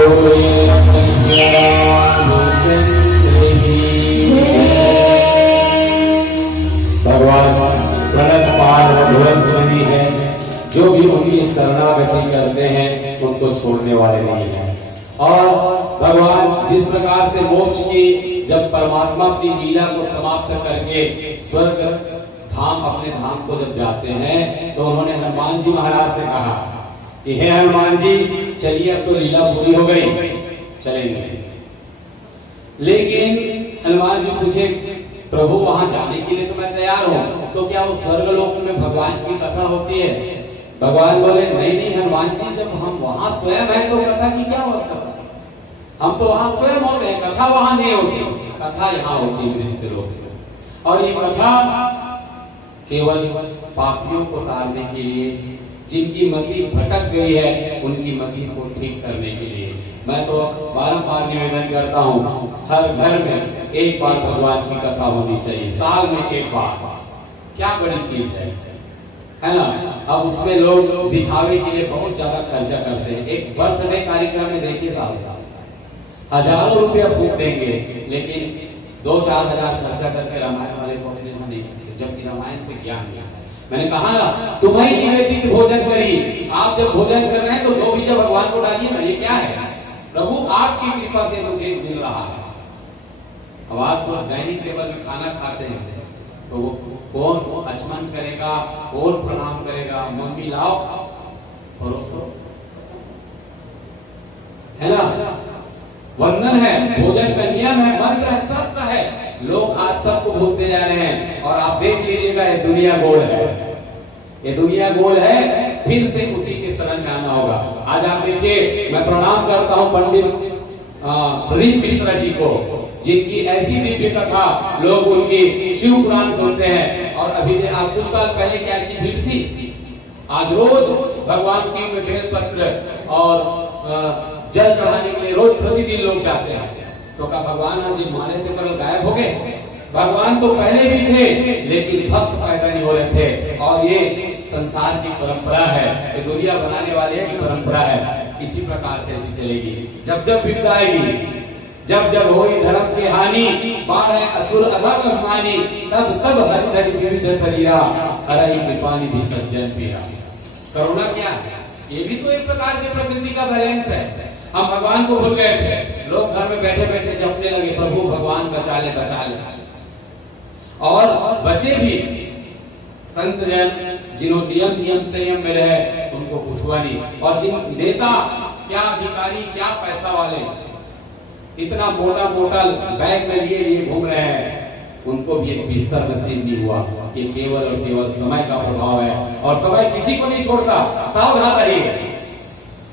भगवान प्रणत पार भुवनध्वनि है, जो भी उनकी शरणागति करते हैं उनको छोड़ने वाले नहीं है। और भगवान जिस प्रकार से मोक्ष की जब परमात्मा अपनी लीला को समाप्त करके स्वर्ग धाम अपने धाम को जब जाते हैं तो उन्होंने हनुमान जी महाराज से कहा कि हे हनुमान जी, चलिए अब तो लीला पूरी हो गई, चलेंगे। लेकिन हनुमान जी पूछे, प्रभु वहां जाने के लिए तो मैं तैयार हूं, तो क्या वो स्वर्गलोक में भगवान की कथा होती है? भगवान बोले, नहीं नहीं हनुमान जी, जब हम वहां स्वयं है तो कथा की क्या अवस्था? हम तो वहां स्वयं होते हैं, कथा वहां नहीं होती, कथा यहाँ होती है मृत्यु लोक में। और ये कथा केवल पापियों को तारने के लिए, जिनकी मति भटक गई है उनकी मति को ठीक करने के लिए। मैं तो बारंबार निवेदन करता हूँ, हर घर में एक बार भगवान की कथा होनी चाहिए, साल में एक बार। क्या बड़ी चीज है ना? अब उसमें लोग दिखावे के लिए बहुत ज्यादा खर्चा करते हैं। एक बर्थडे कार्यक्रम में देखिए साहब, हजारों रुपया फूक देंगे, लेकिन 2-4 हजार खर्चा करके रामायण वाले को अपने यहाँ नहीं करते, जबकि रामायण से ज्ञान मिला है। मैंने कहा ना, तुम्हें निवेदित भोजन करिए। आप जब भोजन कर रहे हैं तो 2 बीजा भगवान को डालिए ना। ये क्या है? प्रभु आपकी कृपा से मुझे मिल रहा है। अब आप तो डाइनिंग टेबल में खाना खाते हैं तो वो कौन अचमन करेगा, कौन प्रणाम करेगा? मम्मी लाओ परोसो, है ना? वंदन है, भोजन का नियम है, मंत्र है, सत्य है। लोग आज सबको भूलते जा रहे हैं। और आप देख लीजिएगा, ये दुनिया गोल है, ये दुनिया गोल है, फिर से उसी के शरण में आना होगा। आज आप देखिए, मैं प्रणाम करता हूं पंडित प्रदीप मिश्रा जी को, जिनकी ऐसी दिव्य कथा, लोग उनकी शिव पुराण सुनते हैं। और अभी आज कुछ साल पहले क्या ऐसी भीड़ थी? आज रोज भगवान शिव में बेलपत्र और जल चढ़ाने के लिए रोज प्रतिदिन लोग जाते हैं। तो क्या भगवान आज माने थे पर गायब हो गए? भगवान तो पहले भी थे, लेकिन भक्त पैदा नहीं हो रहे थे। और ये संसार की परंपरा है, ये दुनिया बनाने वाले की परंपरा है। इसी प्रकार से ऐसी चलेगी। जब जब विपदा आएगी, जब जब होई धर्म की हानि, बाढ़ असुर अधर्म हानि, तब तब हरि विविध शरीरा, हरि कृपानि भी सज्जन पीरा। करुणा क्या है? ये भी तो एक प्रकार की प्रकृति का बैलेंस है। हम भगवान को भूल गए थे, लोग घर में बैठे बैठे जपने लगे, प्रभु भगवान बचा ले बचा ले। और बचे भी संत जन, जिन्होंने नियम संयम में रहे, उनको कुछ हुआ नहीं। और जिन नेता, क्या अधिकारी, क्या पैसा वाले इतना मोटा मोटा बैग में लिए लिए घूम रहे हैं, उनको भी एक बिस्तर नसीब नहीं हुआ। ये केवल और केवल समय का प्रभाव है, और समय किसी को नहीं छोड़ता। सावधान रहिए,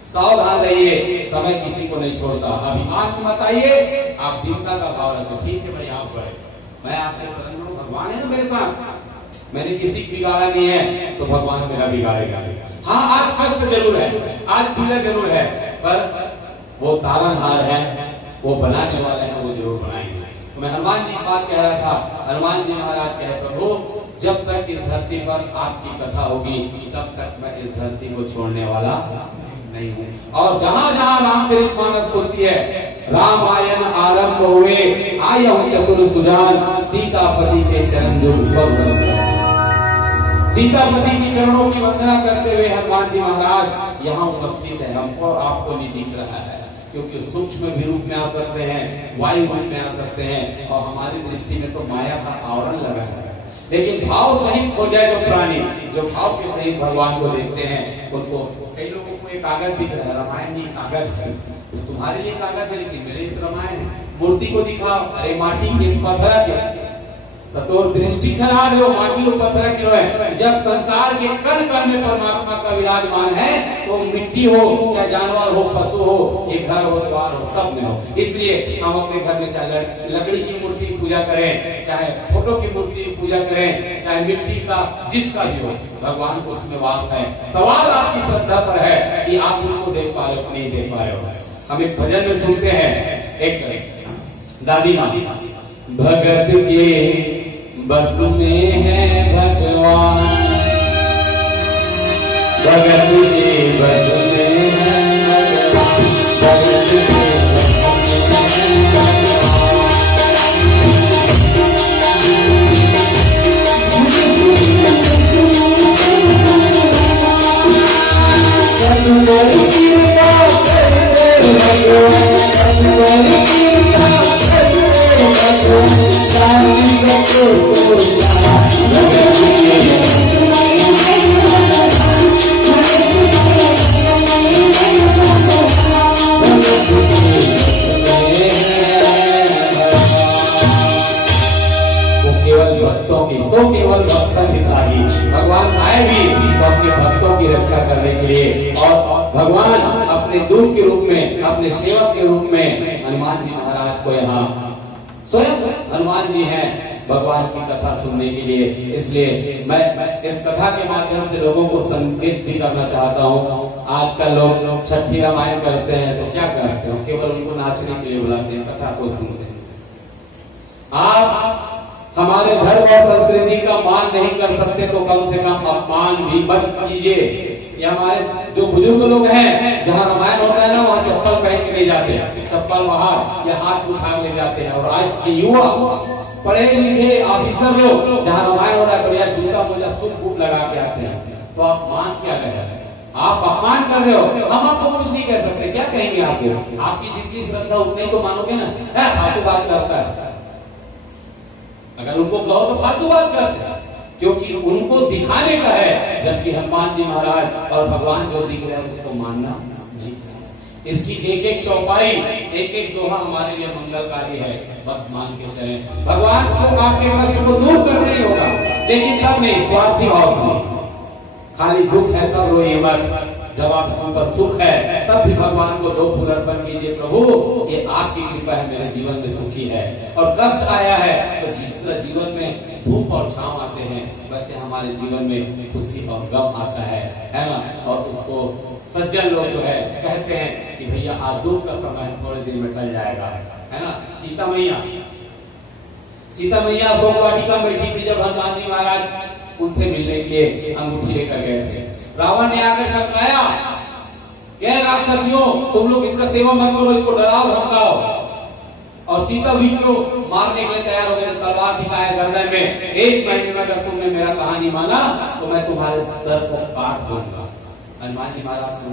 सावधान रहिए, समय किसी को नहीं छोड़ता। अभी आप मत आइए, आप दीनता का भाव रखो, ठीक है भाई आप गए, मैं आपके शरण में, भगवान है ना मेरे साथ, मैंने किसी को बिगाड़ा नहीं है तो भगवान मेरा बिगाड़ेगा। हाँ, आज कष्ट जरूर है, आज पीड़ा जरूर है, पर वो तारनहार है, वो बनाने वाले हैं, वो जरूर बनाएंगे। तो मैं हनुमान जी की बात कह रहा था। हनुमान जी महाराज कहे, प्रभु जब तक इस धरती पर आपकी कथा होगी, तब तक मैं इस धरती को छोड़ने वाला नहीं हूँ। और जहाँ जहाँ रामचरितमानस बोलती है, रामायण आरंभ हुए, आया हूँ चतुर सुजान, सीतापति के चरण जो सीतापति के चरणों की वंदना करते हुए हनुमान जी महाराज यहाँ उपस्थित है। हमको आपको नहीं दिख रहा है, क्योंकि सूक्ष्म भी रूप में आ सकते हैं, वायु रूप में आ सकते हैं, और हमारी दृष्टि में तो माया का आवरण लगा है। लेकिन भाव सहित हो जाए, जो प्राणी जो भाव के सहित भगवान को देखते हैं, उनको, कई लोगों को एक कागज दिख रहा है, रामायण नहीं कागज है, तो तुम्हारे लिए कागज है, लेकिन मेरे लिए रामायण है। मूर्ति को दिखाओ, अरे माटी के पत्थर के, तो दृष्टि खराब है, वो माटी और पत्थर क्यों है? जब संसार के कण कण में परमात्मा का विराजमान है, तो मिट्टी हो, चाहे जानवर हो, पशु हो, एक घर हो, द्वार हो, सब में हो। इसलिए हम अपने घर में चाहे लकड़ी की मूर्ति की पूजा करें, चाहे फोटो की मूर्ति की पूजा करें, चाहे मिट्टी का, जिसका भी हो, भगवान को उसमें वास है। सवाल आपकी श्रद्धा पर है कि आप उनको देख पा रहे हो, नहीं देख पा रहे हो। हम एक भजन में सुनते हैं, एक दादी माँ, भगत के बस में है भगवान, भगत के बस में है भगवान, भगत केवल भक्तन हिताही। भगवान आए भी तो अपने भक्तों की रक्षा करने के लिए, और भगवान अपने दूत के रूप में, अपने सेवक के रूप में हनुमान जी महाराज को यहाँ स्वयं हनुमान जी हैं भगवान की कथा सुनने के लिए। इसलिए मैं इस कथा के माध्यम से लोगों को संकेत भी करना चाहता हूँ। आजकल लोग छठी रामायण करते हैं तो क्या करते हैं, केवल उनको नाचने के लिए बुलाते हैं, कथा को सुनते हैं। आप हमारे धर्म और संस्कृति का मान नहीं कर सकते तो कम से कम अपमान भी मत कीजिए। ये हमारे जो बुजुर्ग लोग हैं, जहाँ रामायण होता है ना, वहाँ चप्पल पहन के ले जाते हैं, चप्पल बाहर या हाथ उठा ले जाते हैं। और आज के युवा पढ़े लिखे ऑफिसर लोग, जहाँ रामायण हो रहा है, बढ़िया जूता मोजा सूट बूट लगा के आते हैं। तो आप मान क्या रहे हैं, आप अपमान कर रहे हो। हम आपको कुछ नहीं कह सकते, क्या कहेंगे आपको? आपकी जितनी श्रद्धा उतनी तो मानोगे ना। फालतू बात करता है, अगर उनको कहो तो फालतू बात करते हैं, क्योंकि उनको दिखाने का है। जबकि हनुमान जी महाराज और भगवान जो दिख रहे हैं उसको मानना नहीं चाहिए। इसकी एक एक चौपाई, एक एक दोहा हमारे लिए मंगलकारी है, बस मान के चले। भगवान को आपके कष्ट को दूर करना ही होगा, लेकिन तब नहीं स्वार्थी भाव नहीं। खाली दुख है तब रोइए मत, जब आपके ऊपर सुख है तब भी भगवान को दो फूल अर्पण कीजिए। प्रभु ये आपकी कृपा है, मेरे जीवन में सुखी है। और कष्ट आया है तो जिस तरह जीवन में धूप और छांव आते हैं, वैसे हमारे जीवन में खुशी और गम आता है ना। और उसको सज्जन लोग जो है कहते हैं कि भैया आज दुख का समय थोड़े दिन में टल जाएगा, है ना। सीता मैया अशोक वाटिका में बैठी थी, जब हनुमान जी महाराज उनसे मिलने के लिए अंगूठी लेकर गए थे। रावण ने आकर चमकाया, कह राक्षसियों तुम लोग इसका सेवा मत करो, इसको डराओ धमकाओ। और सीता भी को मारने के लिए तैयार हो गए, तलवार दिखाया गर्दन में। एक महीने में अगर तुमने मेरा कहानी माना तो मैं तुम्हारे सर को काट दूंगा। हनुमान जी महाराज सुन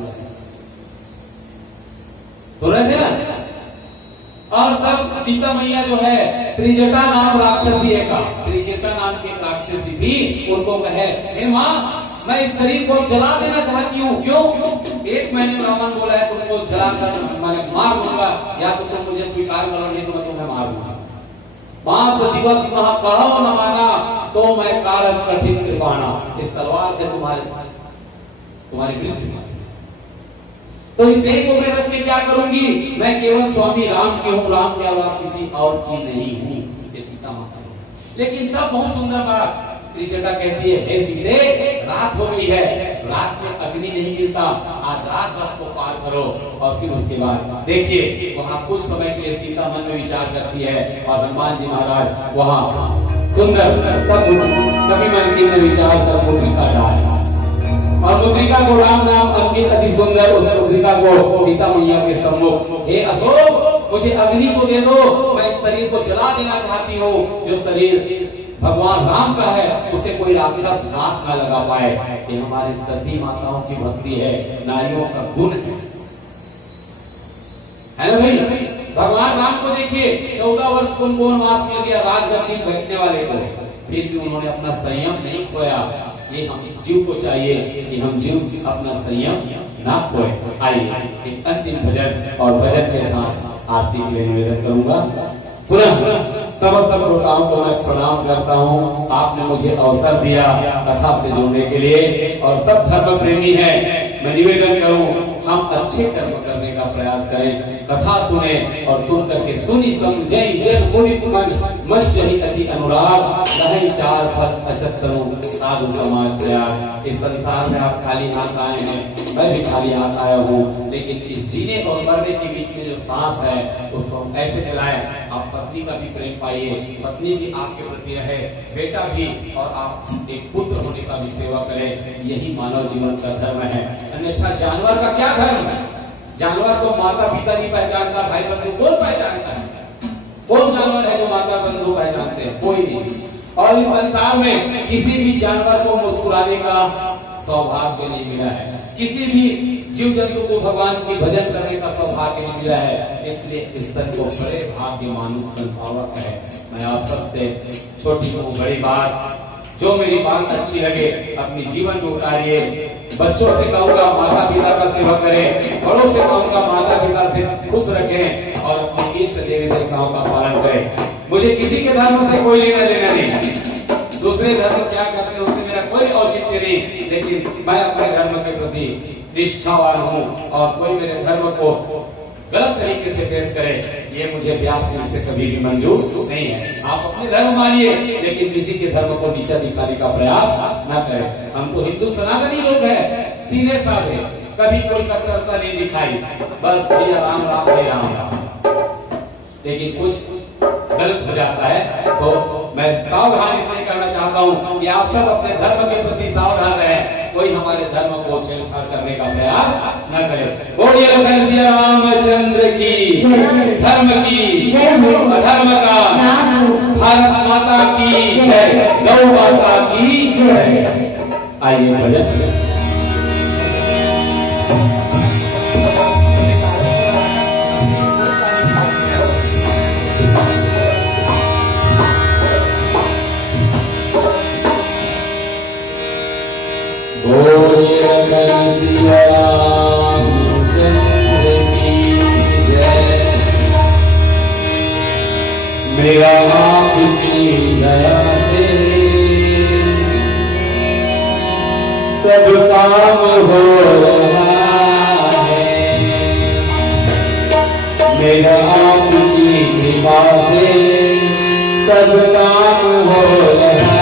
रहे थे ना। और तब सीता मैया जो है, त्रिजटा नाम राक्षसी है का, त्रिजटा नाम की राक्षसी थी, उनको कहे हे माँ मैं इस शरीर को जला देना चाहती हूँ। क्यों? एक महीने में रावण बोला है तुमको जलाकर मैं मार दूंगा, या तो तुम मुझे स्वीकार करो नहीं तो मैं तुम्हें मार दूंगा। 5 दिवस वहां कहो न माना तो मैं काल कठिन कृपाणा, इस तलवार से तुम्हारी मृत्यु। तो इस देह को मैं रख के क्या करूंगी? मैं केवल स्वामी राम के हूँ, राम के अलावा किसी और की नहीं हूँ। ये सीता माता। लेकिन तब बहुत सुंदर बात त्रिजटा कहती है, हे सीते रात हो गई है, रात में अग्नि नहीं गिरता, आज रात बस को पार करो। और फिर उसके बाद देखिए वहां कुछ समय के लिए सीता मन में विचार करती है, और हनुमान जी महाराज वहां सुंदर तब कभी मन की विचार कर मुद्रिका डाल, और मुद्रिका को राम नाम अंकित अति सुंदर, उस मुद्रिका को सीता मैया के सम्मुख, हे अशोक मुझे अग्नि को दे दो, मैं इस शरीर को जला देना चाहती हूँ। जो शरीर भगवान राम का है उसे कोई राक्षस हाथ न लगा पाए। ये हमारे सती माताओं की भक्ति है, नारियों का गुण है ना भाई। भगवान राम को देखिए 14 वर्ष उनको वनवास मिल गया, राजगद्दी बैठने वाले को, फिर भी उन्होंने अपना संयम नहीं खोया। ये हम जीव को चाहिए कि हम जीव अपना संयम ना खोए। आइए एक अंतिम भजन, और भजन के साथ आरती के लिए निवेदन करूंगा। पुनः समस्त श्रोताओं को मैं प्रणाम करता हूँ। आपने मुझे अवसर दिया कथा से जुड़ने के लिए, और सब धर्म प्रेमी है, मैं निवेदन करूँ हम अच्छे कर्म करने का प्रयास करें, कथा सुने और सुन करके सुनी समझे जन मुदित मन मच जही अति अनुराग, रहे चार फल अचत करूं साधु समाज प्रयाग। इस संसार में आप खाली हाथ आए हैं, मैं भी खाली हाथ आया हूँ, लेकिन इस जीने और मरने के बीच में जो सांस है उसको हम ऐसे चलाएं। आप पत्नी का भी प्रेम पाइए, पत्नी भी आपके प्रति रहे, बेटा भी, और आप एक पुत्र होने का भी सेवा करें। यही मानव जीवन का धर्म है। अन्यथा जानवर का क्या धर्म है? जानवर को माता पिता नहीं पहचानता, भाई बंधु कौन पहचानता है? कौन जानवर है जो माता बंधु पहचानते हैं? कोई नहीं। और इस संसार में किसी भी जानवर को मुस्कुराने का सौभाग्य नहीं मिला है, किसी भी जीव जंतु को भगवान की भजन करने का सौभाग्य मिला है, इसलिए इस तन को बड़े भाग्य मानुष संभावक है। मैं आप सबसे छोटी हो बड़ी बात, जो मेरी बात अच्छी लगे अपनी जीवन में उतारिए। बच्चों से कहूंगा माता पिता का सेवा करें, बड़ों से कहूंगा माता पिता से खुश रखें और अपने इष्ट देवी देवताओं का पालन करें। मुझे किसी के धर्म से कोई लेना देना नहीं, दूसरे धर्म क्या करते हैं उससे मेरा कोई औचित्य नहीं, लेकिन मैं अपने धर्म के प्रति निष्ठावान हूँ और कोई मेरे धर्म को गलत तरीके से पेश करे ये मुझे व्यास से कभी भी मंजूर नहीं है। आप अपने धर्म मानिए, लेकिन किसी के धर्म को नीचा दिखाने का प्रयास न करें। हम तो हिंदू सनातनी लोग हैं, सीधे साधे, कभी कोई कट्टरता नहीं दिखाई, बस भैया राम राम भैया राम राम। लेकिन कुछ गलत हो जाता है तो मैं सावधान इसलिए करना चाहता हूँ कि आप सब अपने धर्म के प्रति सावधान रहें, कोई हमारे धर्म को छेड़छाड़ करने का प्रयास न करे। बोलिए श्री रामचंद्र की, धर्म की, अधर्म का, भारत माता की जय, गौ माता की जय। आइए भजन। सिया रामचंद्र की जय। मेरा आपकी दया से सब काम हो रहा है, मेरा आपकी कृपा से सब काम हो रहा है।